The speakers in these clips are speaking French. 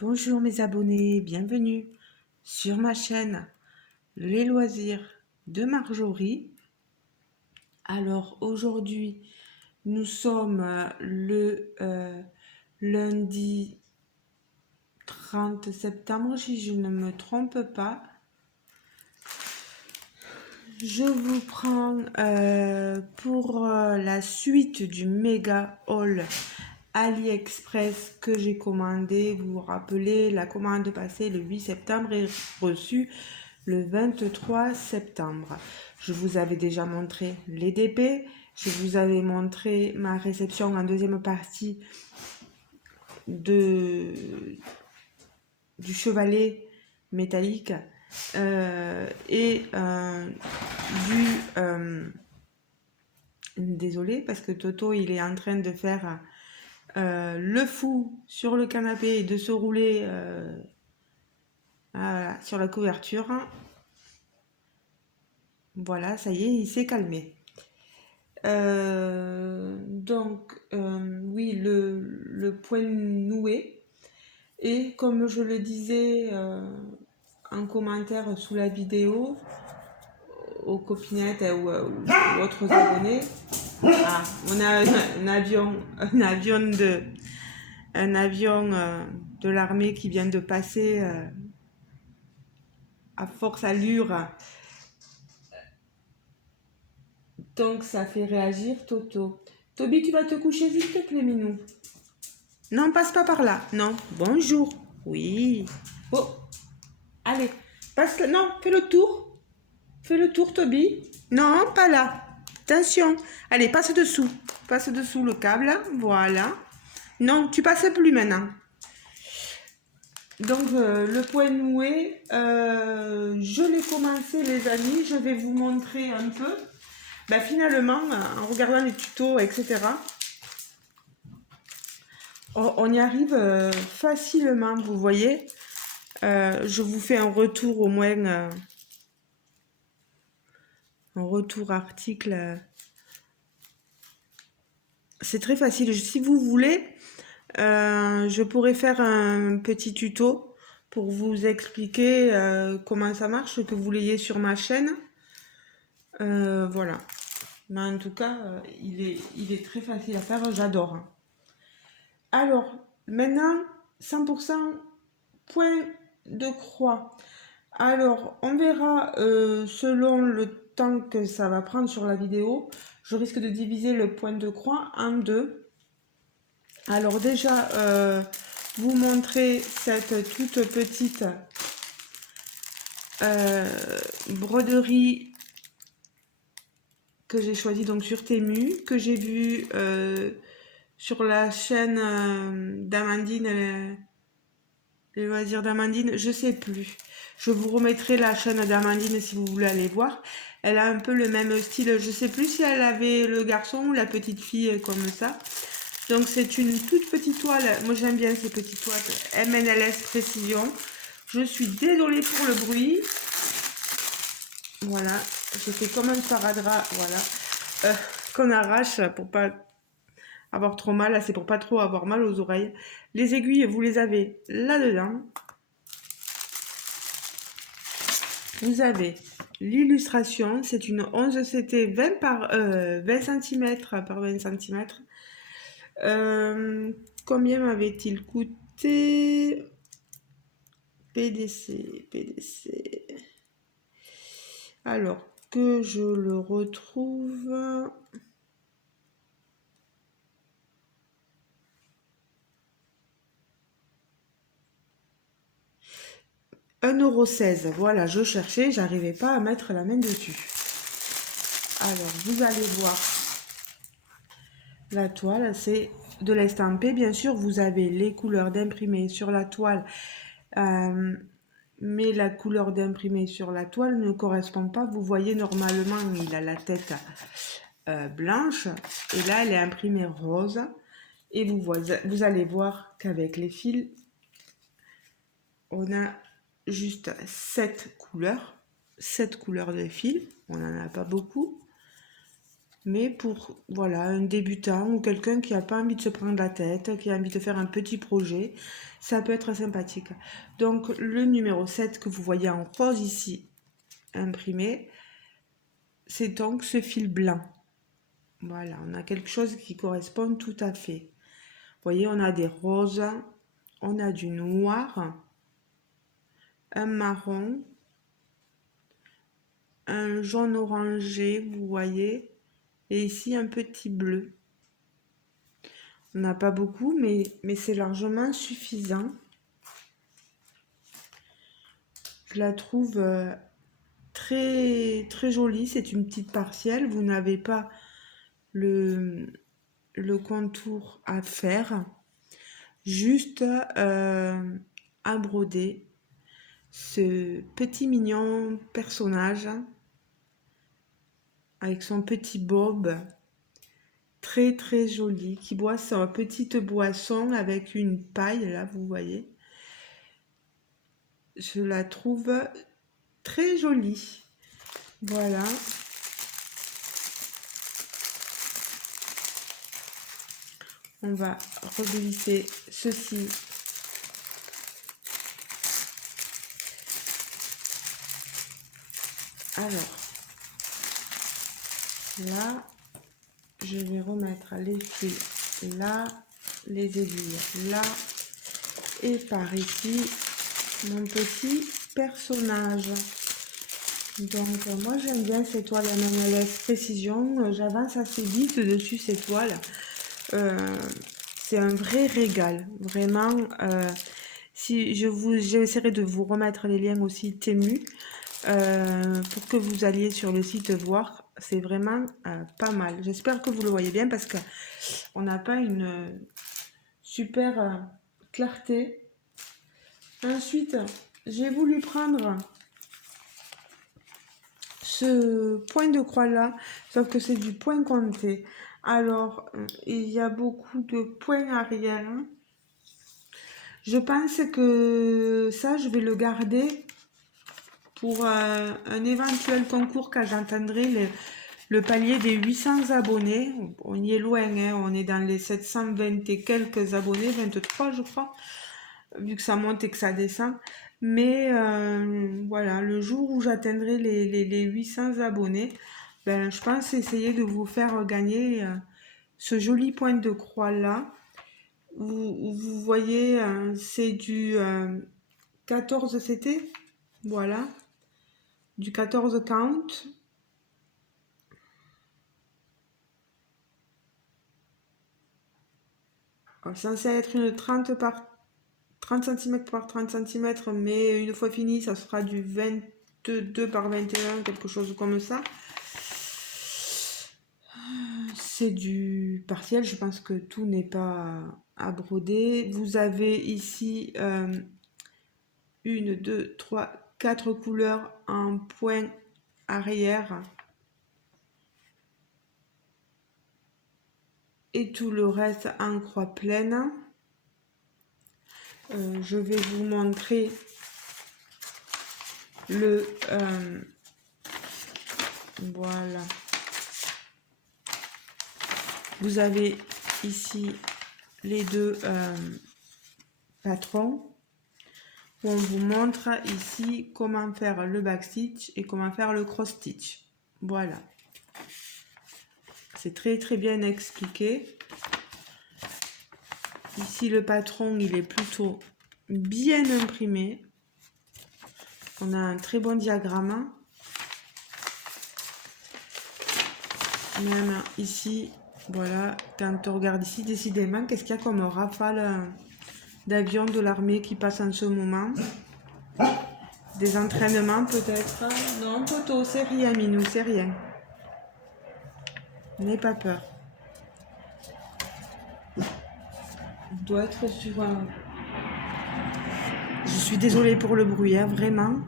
Bonjour mes abonnés, bienvenue sur ma chaîne Les loisirs de Marjorie. Alors aujourd'hui, nous sommes le lundi 30 septembre, si je ne me trompe pas. Je vous prends pour la suite du méga haul AliExpress que j'ai commandé. Vous vous rappelez, la commande passée le 8 septembre et reçue le 23 septembre. Je vous avais déjà montré les DP. Je vous avais montré ma réception en deuxième partie du chevalet métallique et désolé parce que Toto il est en train de faire le fou sur le canapé et de se rouler voilà, sur la couverture. Voilà, ça y est, il s'est calmé. Oui, le point noué. Et comme je le disais en commentaire sous la vidéo, aux copinettes ou autres abonnés, on a un avion de l'armée qui vient de passer à force allure. Donc ça fait réagir Toto. Toby, tu vas te coucher s'il te plaît, Minou. Non, passe pas par là. Non. Bonjour. Oui. Oh. Allez. Passe. Non, fais le tour. Fais le tour, Toby. Non, pas là. Attention. Allez, passe dessous. Passe dessous le câble. Voilà. Non, tu passes plus maintenant. Donc, le point noué, je l'ai commencé, les amis. Je vais vous montrer un peu. Ben, finalement, en regardant les tutos, etc., on y arrive facilement, vous voyez. Je vous fais un retour au moins, un retour article. C'est très facile. Si vous voulez, je pourrais faire un petit tuto pour vous expliquer comment ça marche, que vous l'ayez sur ma chaîne. Voilà. Mais en tout cas, il est très facile à faire, j'adore. Alors, maintenant, 100% point de croix. Alors, on verra selon le temps que ça va prendre sur la vidéo. Je risque de diviser le point de croix en deux. Alors déjà, vous montrer cette toute petite broderie que j'ai choisie donc sur Temu, que j'ai vue sur la chaîne d'Amandine, les loisirs d'Amandine, je sais plus. Je vous remettrai la chaîne d'Amandine si vous voulez aller voir. Elle a un peu le même style. Je sais plus si elle avait le garçon ou la petite fille comme ça. Donc c'est une toute petite toile. Moi j'aime bien ces petites toiles. MNLS Précision. Je suis désolée pour le bruit. Voilà. Je fais comme un sparadrap. Voilà. Qu'on arrache pour pas avoir trop mal. C'est pour pas trop avoir mal aux oreilles. Les aiguilles, vous les avez là-dedans. Vous avez l'illustration, c'est une 11 CT 20 par 20 cm par 20 cm. Combien m'avait-il coûté? PDC. Alors que je le retrouve. 1,16 €. Voilà, je cherchais, j'arrivais pas à mettre la main dessus. Alors, vous allez voir la toile, c'est de l'estampé. Bien sûr, vous avez les couleurs d'imprimé sur la toile. Mais la couleur d'imprimé sur la toile ne correspond pas. Vous voyez, normalement, il a la tête blanche. Et là, elle est imprimée rose. Et vous allez voir qu'avec les fils, on a juste 7 couleurs. 7 couleurs de fils. On n'en a pas beaucoup. Mais pour, voilà, un débutant ou quelqu'un qui n'a pas envie de se prendre la tête, qui a envie de faire un petit projet, ça peut être sympathique. Donc, le numéro 7 que vous voyez en rose ici, imprimé, c'est donc ce fil blanc. Voilà, on a quelque chose qui correspond tout à fait. Vous voyez, on a des roses, on a du noir, un marron, un jaune orangé, vous voyez, et ici un petit bleu. On n'a pas beaucoup, mais c'est largement suffisant. Je la trouve très, très jolie. C'est une petite partielle. Vous n'avez pas le, le contour à faire. Juste à broder ce petit mignon personnage avec son petit bob très très joli qui boit sa petite boisson avec une paille là vous voyez. Je la trouve très jolie. Voilà. On va reglisser ceci alors là je vais remettre les fils là, les aiguilles là et par ici mon petit personnage. Donc moi j'aime bien ces toiles à Manuel's Précision, j'avance assez vite dessus ces toiles. Euh, c'est un vrai régal, vraiment. Si j'essaierai de vous remettre les liens aussi Temu pour que vous alliez sur le site voir. C'est vraiment pas mal. J'espère que vous le voyez bien parce que on n'a pas une super clarté. Ensuite, j'ai voulu prendre ce point de croix là, sauf que c'est du point compté. Alors, il y a beaucoup de points arrière. Je pense que ça, je vais le garder pour un éventuel concours quand j'entendrai le palier des 800 abonnés. On y est loin, hein, on est dans les 720 et quelques abonnés, 23 je crois, vu que ça monte et que ça descend. Mais voilà, le jour où j'atteindrai les 800 abonnés, ben, je pense essayer de vous faire gagner ce joli point de croix là. Vous voyez, c'est du 14 CT, voilà, du 14 count. Censé être une 30 cm par 30 cm, mais une fois fini, ça sera du 22 par 21, quelque chose comme ça. C'est du partiel, je pense que tout n'est pas à broder. Vous avez ici 1, 2, 3, 4 couleurs en point arrière. Et tout le reste en croix pleine. Je vais vous montrer le voilà. Vous avez ici les deux patrons où on vous montre ici comment faire le backstitch et comment faire le cross stitch. Voilà. C'est très très bien expliqué. Ici le patron il est plutôt bien imprimé. On a un très bon diagramme. Même ici, voilà, quand on regarde ici, décidément, qu'est-ce qu'il y a comme rafale d'avions de l'armée qui passe en ce moment? Des entraînements peut-être? Non, Toto, c'est rien, Minou, c'est rien. N'aie pas peur. On doit être sur un... Je suis désolée pour le bruit, hein, vraiment.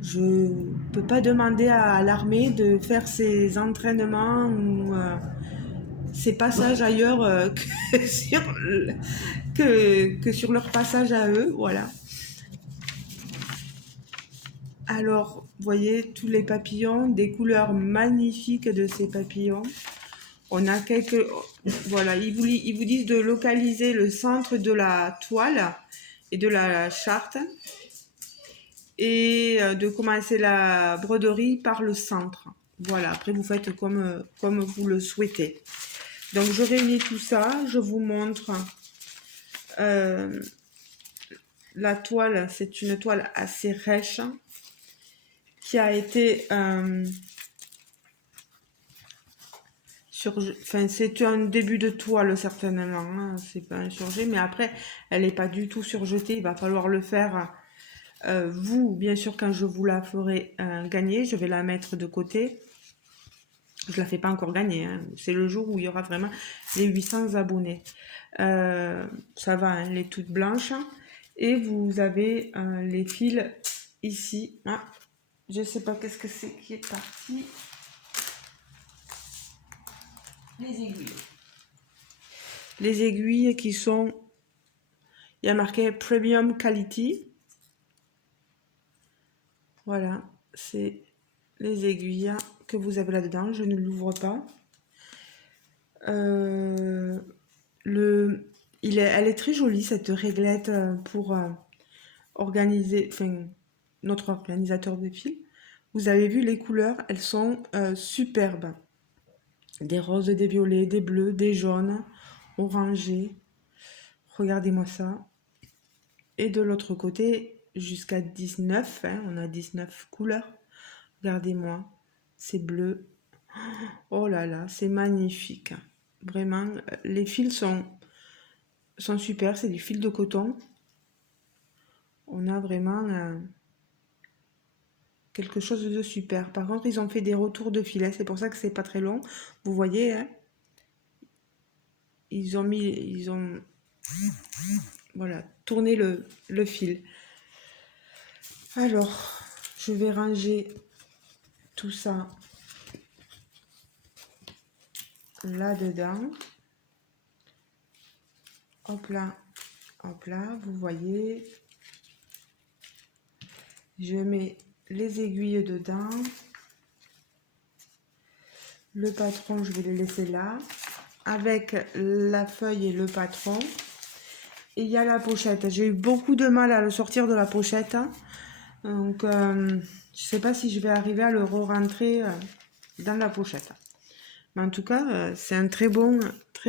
Je ne peux pas demander à l'armée de faire ses entraînements ou ses passages ailleurs que sur leur passage à eux, voilà. Alors, vous voyez tous les papillons, des couleurs magnifiques de ces papillons. On a quelques... Voilà, ils vous disent de localiser le centre de la toile et de la charte et de commencer la broderie par le centre. Voilà, après vous faites comme vous le souhaitez. Donc je réunis tout ça, je vous montre la toile, c'est une toile assez rêche qui a été enfin, c'est un début de toile certainement, hein, c'est pas un surjet, mais après elle n'est pas du tout surjetée, il va falloir le faire vous, bien sûr, quand je vous la ferai gagner, je vais la mettre de côté. Je la fais pas encore gagner, hein. C'est le jour où il y aura vraiment les 800 abonnés. Ça va, hein, elle est toute blanche. Et vous avez les fils ici. Ah, je sais pas qu'est-ce que c'est qui est parti. Les aiguilles. Les aiguilles qui sont... Il y a marqué Premium Quality. Voilà, c'est les aiguilles que vous avez là-dedans. Je ne l'ouvre pas. Elle est très jolie cette réglette pour organiser, enfin, notre organisateur de fil. Vous avez vu les couleurs, elles sont superbes. Des roses, des violets, des bleus, des jaunes, orangés. Regardez-moi ça. Et de l'autre côté, jusqu'à 19, hein, on a 19 couleurs. Regardez-moi, c'est bleu. Oh là là, c'est magnifique. Vraiment, les fils sont super, c'est du fil de coton. On a vraiment quelque chose de super. Par contre, ils ont fait des retours de filet, c'est pour ça que c'est pas très long. Vous voyez, hein, ils ont voilà, tourné le fil. Alors, je vais ranger tout ça là-dedans. Hop là, vous voyez. Je mets les aiguilles dedans. Le patron, je vais le laisser là. Avec la feuille et le patron. Et il y a la pochette. J'ai eu beaucoup de mal à le sortir de la pochette. Donc, je sais pas si je vais arriver à le re-rentrer dans la pochette. Mais en tout cas, c'est un très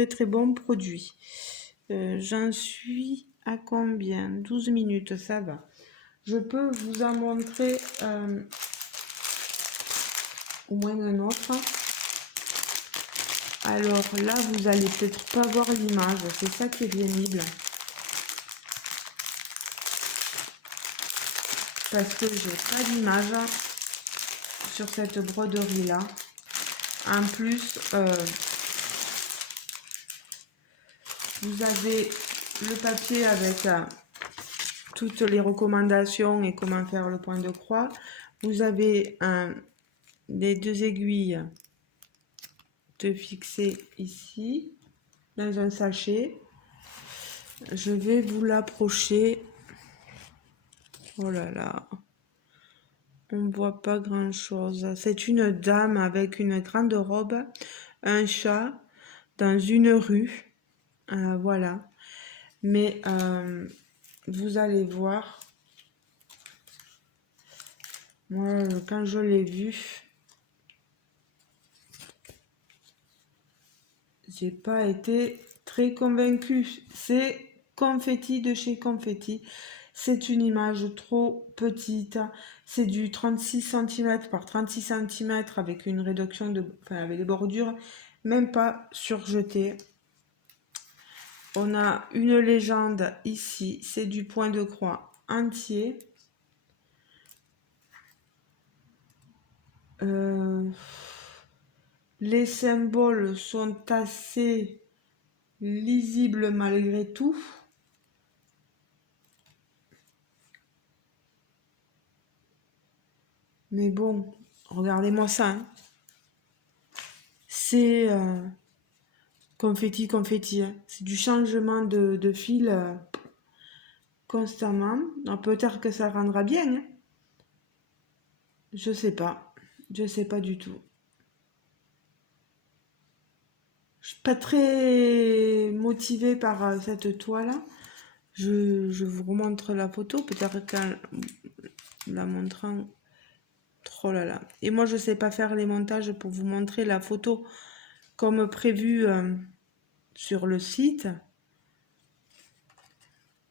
très bon produit. J'en suis à combien? 12 minutes, ça va. Je peux vous en montrer au moins un autre. Alors là, vous allez peut-être pas voir l'image. C'est ça qui est pénible. Parce que j'ai pas d'image sur cette broderie là. En plus, vous avez le papier avec toutes les recommandations et comment faire le point de croix. Vous avez les deux aiguilles de fixer ici dans un sachet. Je vais vous l'approcher. Oh là là, on voit pas grand chose. C'est une dame avec une grande robe, un chat dans une rue. Voilà. Mais vous allez voir, moi quand je l'ai vu, j'ai pas été très convaincue. C'est Confetti de chez Confetti. C'est une image trop petite. C'est du 36 cm par 36 cm avec une réduction de, enfin avec des bordures même pas surjetées. On a une légende ici, c'est du point de croix entier. Les symboles sont assez lisibles malgré tout. Mais bon, regardez-moi ça, hein. C'est confetti, hein. C'est du changement de fil constamment. Peut-être que ça rendra bien, hein. Je sais pas. Je sais pas du tout. Je suis pas très motivée par cette toile. Je vous remontre la photo, peut-être qu'en la montrant. Oh là là. Et moi, je sais pas faire les montages pour vous montrer la photo comme prévu sur le site.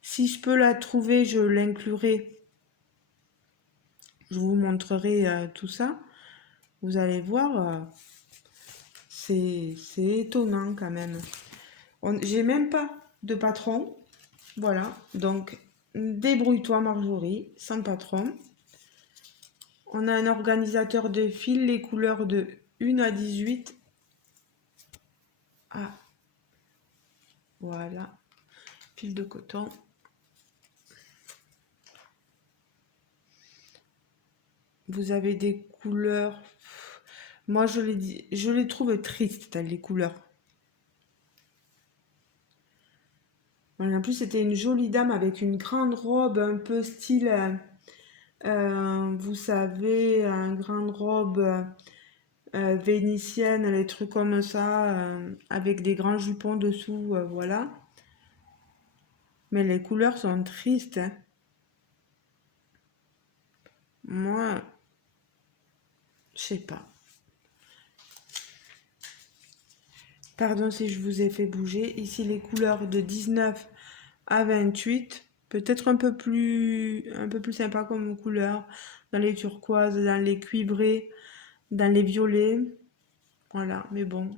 Si je peux la trouver, je l'inclurai. Je vous montrerai tout ça. Vous allez voir, c'est étonnant quand même. J'ai même pas de patron. Voilà. Donc, débrouille-toi Marjorie, sans patron. On a un organisateur de fil, les couleurs de 1 à 18. Ah, voilà. Fil de coton. Vous avez des couleurs. Moi, je les trouve tristes, les couleurs. En plus, c'était une jolie dame avec une grande robe, un peu style, vous savez, une grande robe vénitienne, les trucs comme ça, avec des grands jupons dessous, voilà. Mais les couleurs sont tristes, hein. Moi, je sais pas. Pardon si je vous ai fait bouger. Ici, les couleurs de 19 à 28. Peut-être un peu plus sympa comme couleur. Dans les turquoises, dans les cuivrés, dans les violets. Voilà, mais bon.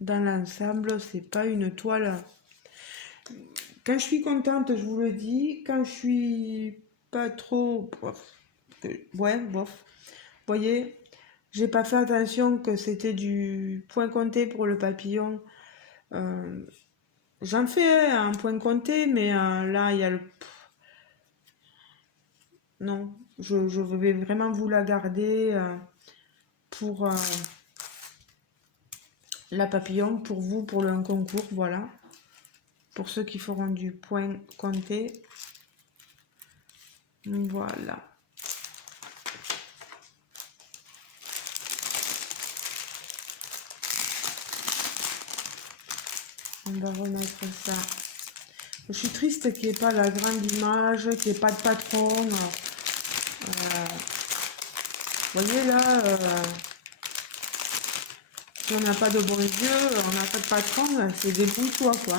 Dans l'ensemble, c'est pas une toile. Quand je suis contente, je vous le dis. Quand je suis pas trop... Ouais, bof. Vous voyez, j'ai pas fait attention que c'était du point compté pour le papillon. J'en fais un point compté, mais là, il y a le... Non, je vais vraiment vous la garder pour la papillon, pour vous, pour le concours, voilà. Pour ceux qui feront du point compté. Voilà. On va remettre ça. Je suis triste qu'il n'y ait pas la grande image, qu'il n'y ait pas de patron. Vous voyez là, si on n'a pas de bons yeux, on n'a pas de patron, c'est des bons choix quoi.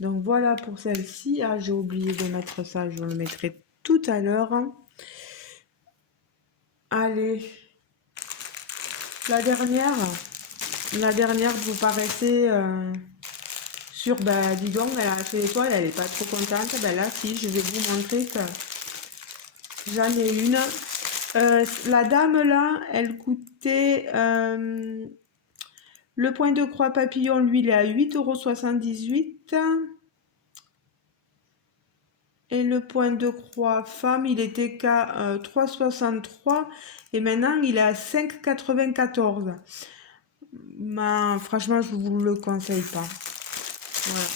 Donc voilà pour celle-ci. Ah, j'ai oublié de mettre ça, je le mettrai tout à l'heure. Allez, la dernière vous paraissait sûre, bah dis donc, elle a fait l'étoile, elle est pas trop contente. Ben là, si, je vais vous montrer que j'en ai une. La dame là, elle coûtait le point de croix papillon, lui, il est à 8,78 €. Et le point de croix femme, il était qu'à 3,63 € et maintenant il est à 5,94 €. Ben, franchement, je vous le conseille pas. Voilà.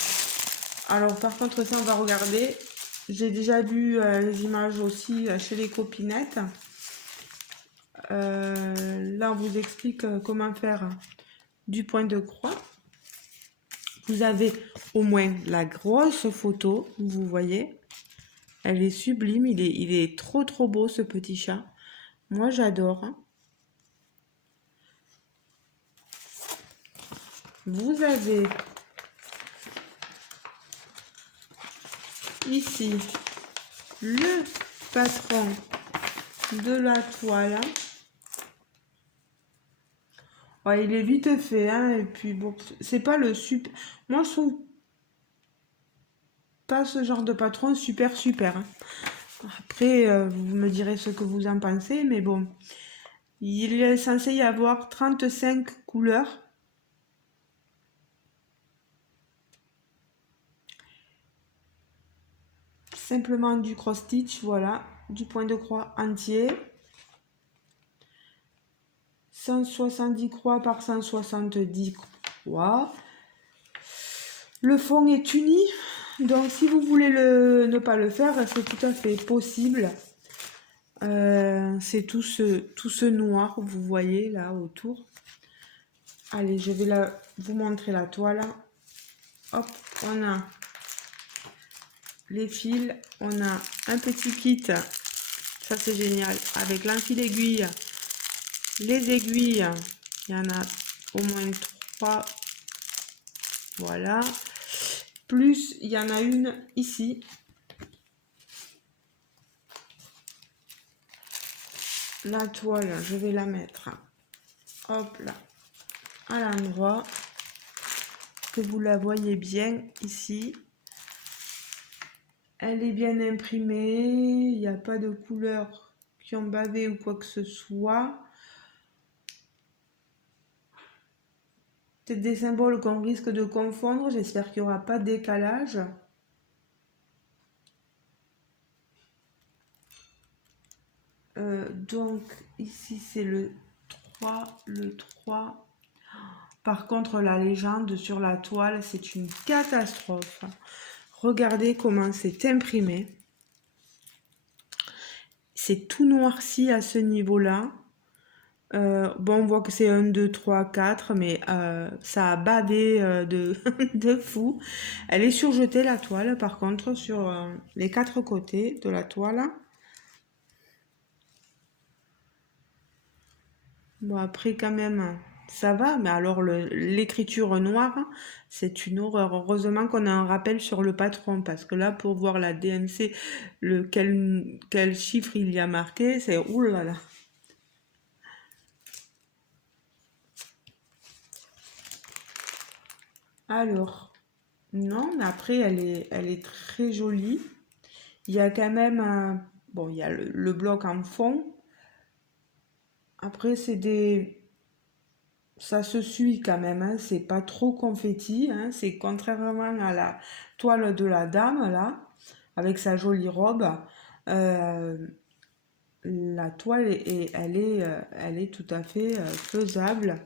Alors par contre, ça on va regarder. J'ai déjà vu les images aussi chez les copinettes. Là, on vous explique comment faire du point de croix. Vous avez au moins la grosse photo, vous voyez. Elle est sublime, il est trop trop beau ce petit chat. Moi j'adore. Vous avez ici le patron de la toile. Ouais, il est vite fait, hein, et puis bon, c'est pas le super. Moi je trouve pas ce genre de patron super super, hein. Après, vous me direz ce que vous en pensez, mais bon. Il est censé y avoir 35 couleurs. Simplement du cross-stitch, voilà, du point de croix entier. 170 croix par 170 croix. Le fond est uni, donc si vous voulez ne pas le faire, c'est tout à fait possible. C'est tout ce noir, vous voyez là autour. Allez, je vais vous montrer la toile. Hop, on a les fils, on a un petit kit, ça c'est génial, avec l'enfil aiguille, les aiguilles, il y en a au moins 3, voilà, plus il y en a une ici, la toile, je vais la mettre, hop là, à l'endroit, que vous la voyez bien ici. Elle est bien imprimée, il n'y a pas de couleurs qui ont bavé ou quoi que ce soit. Peut-être des symboles qu'on risque de confondre, j'espère qu'il n'y aura pas de décalage. Donc ici c'est le 3, le 3. Par contre la légende sur la toile c'est une catastrophe. Regardez comment c'est imprimé. C'est tout noirci à ce niveau-là. Bon, on voit que c'est 1, 2, 3, 4, mais ça a bavé de fou. Elle est surjetée la toile, par contre, sur les 4 côtés de la toile. Bon, après, quand même, ça va, mais alors l'écriture noire, c'est une horreur. Heureusement qu'on a un rappel sur le patron, parce que là, pour voir la DNC, quel chiffre il y a marqué, c'est oulala. Alors, non, mais après, elle est très jolie. Il y a quand même, bon, il y a le bloc en fond. Après, ça se suit quand même, hein, c'est pas trop confetti, hein, c'est contrairement à la toile de la dame, là, avec sa jolie robe. euh, la toile, elle est tout à fait faisable.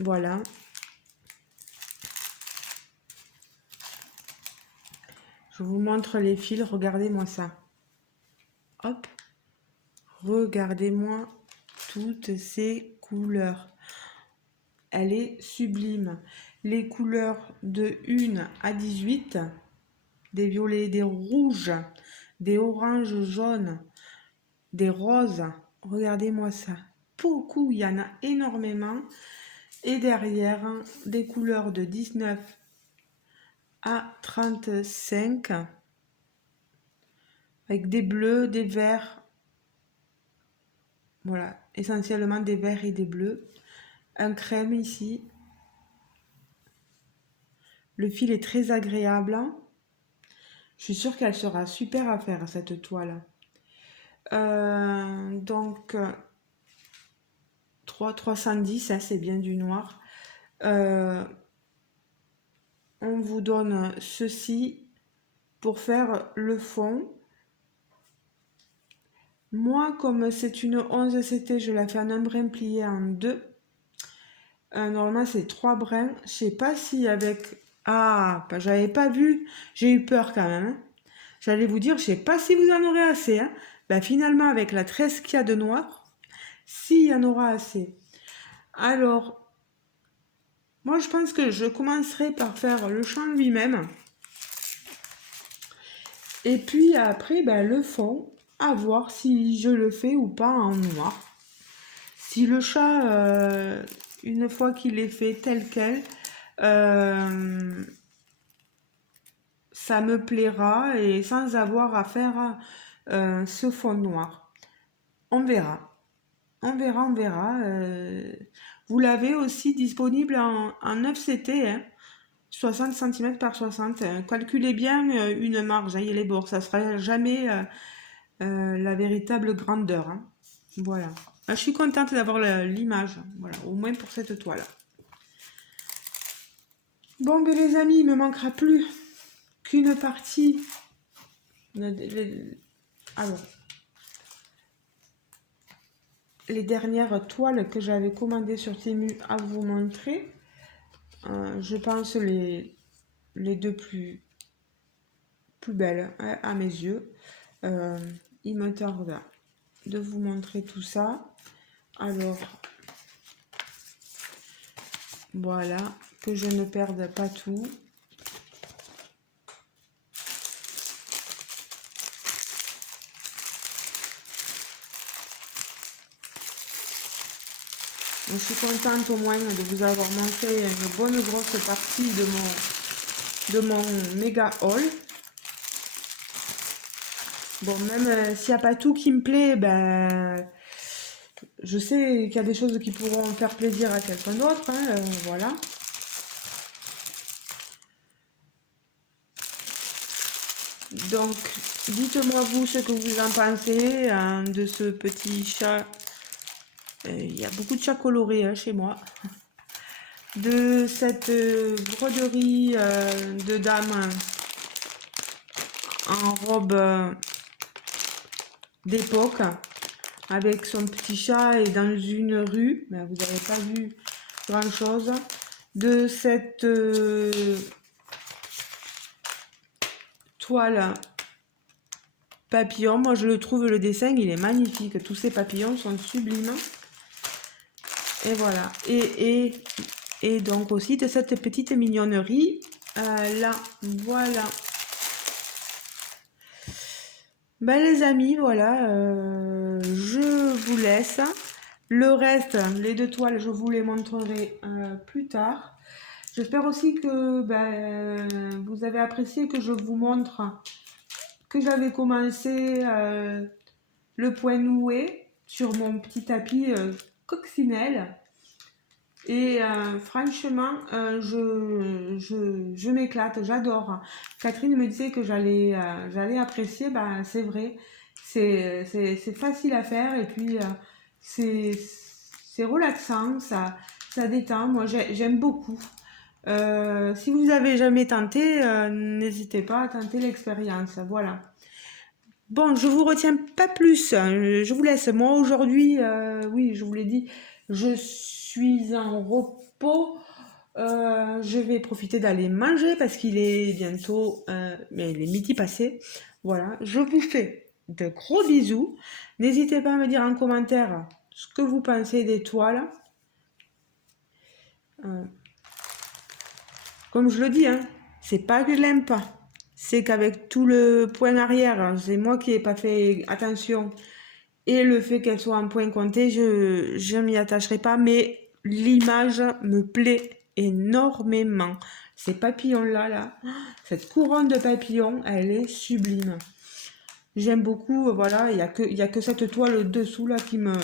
Voilà. Je vous montre les fils, regardez-moi ça. Hop. Regardez-moi toutes ces couleurs. Elle est sublime. Les couleurs de 1 à 18, des violets, des rouges, des oranges jaunes, des roses. Regardez-moi ça. Beaucoup, il y en a énormément. Et derrière, des couleurs de 19 à 35, avec des bleus, des verts. Voilà, essentiellement des verts et des bleus. Un crème ici. Le fil est très agréable. Je suis sûre qu'elle sera super à faire, cette toile. Donc, 310, ça c'est bien du noir. On vous donne ceci pour faire le fond. Moi, comme c'est une 11 CT, je la fais en un brin plié en deux. Normalement, c'est 3 brins. Je sais pas si avec... Ah, bah, j'avais pas vu. J'ai eu peur quand même, hein. J'allais vous dire, je sais pas si vous en aurez assez, hein. Bah, finalement, avec la tresse qu'il y a de noir, s'il y en aura assez. Alors, moi, je pense que je commencerai par faire le champ lui-même. Et puis après, bah, le fond, à voir si je le fais ou pas en noir. Si le chat, une fois qu'il est fait tel quel, euh, ça me plaira et sans avoir à faire ce fond noir. On verra. On verra, on verra. Vous l'avez aussi disponible en 9 CT, hein, 60 cm par 60. Calculez bien une marge, hein, les bords. Ça ne sera jamais la véritable grandeur, hein. Voilà. Je suis contente d'avoir l'image. Voilà, au moins pour cette toile. Bon, ben les amis, il me manquera plus qu'une partie. Alors, les dernières toiles que j'avais commandées sur Temu à vous montrer. Je pense les deux plus belles, hein, à mes yeux. il me tarde de vous montrer tout ça. Alors, voilà, que je ne perde pas tout. Je suis contente au moins de vous avoir montré une bonne grosse partie de mon méga haul. Bon, même s'il n'y a pas tout qui me plaît, ben, je sais qu'il y a des choses qui pourront faire plaisir à quelqu'un d'autre, hein, voilà. Donc, dites-moi vous ce que vous en pensez de ce petit chat. Il y a beaucoup de chats colorés hein, chez moi. De cette broderie de dame en robe d'époque avec son petit chat et dans une rue. Mais vous n'avez pas vu grand chose. De cette toile papillon. Moi je le trouve, le dessin il est magnifique. Tous ces papillons sont sublimes. Et voilà. Et donc aussi de cette petite mignonnerie. Là, voilà. Ben les amis, voilà. Je vous laisse. Le reste, les 2 toiles, je vous les montrerai plus tard. J'espère aussi que vous avez apprécié que je vous montre que j'avais commencé le point noué sur mon petit tapis coccinelle. Et franchement, je m'éclate, j'adore. Catherine me disait que j'allais apprécier, c'est vrai. C'est facile à faire et puis c'est relaxant, ça détend. Moi, j'aime beaucoup. Si vous n'avez jamais tenté, n'hésitez pas à tenter l'expérience. Voilà. Bon, je vous retiens pas plus. Je vous laisse. Moi, aujourd'hui, oui, je vous l'ai dit, je suis en repos. Je vais profiter d'aller manger parce qu'il est bientôt, mais il est midi passé. Voilà, je vous fais de gros bisous. N'hésitez pas à me dire en commentaire ce que vous pensez des toiles. Comme je le dis, hein, c'est pas que je l'aime pas. C'est qu'avec tout le point arrière, c'est moi qui n'ai pas fait attention. Et le fait qu'elle soit en point compté, je m'y attacherai pas. Mais l'image me plaît énormément. Ces papillons-là, là, cette couronne de papillons, elle est sublime. J'aime beaucoup, voilà, il y a que cette toile dessous là qui me...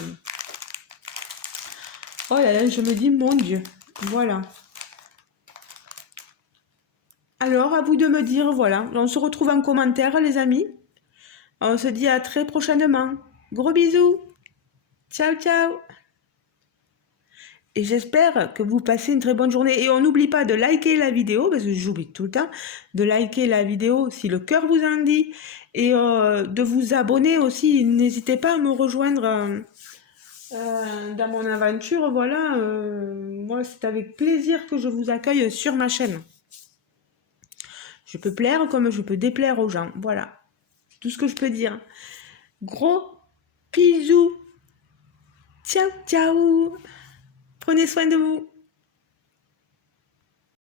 Oh là là, je me dis, mon Dieu, voilà. Alors, à vous de me dire, voilà. On se retrouve en commentaire, les amis. On se dit à très prochainement. Gros bisous. Ciao, ciao. Et j'espère que vous passez une très bonne journée. Et on n'oublie pas de liker la vidéo, parce que j'oublie tout le temps, de liker la vidéo si le cœur vous en dit. Et de vous abonner aussi. N'hésitez pas à me rejoindre dans mon aventure. Voilà, moi c'est avec plaisir que je vous accueille sur ma chaîne. Je peux plaire comme je peux déplaire aux gens. Voilà, c'est tout ce que je peux dire. Gros bisous. Ciao, ciao. Prenez soin de vous.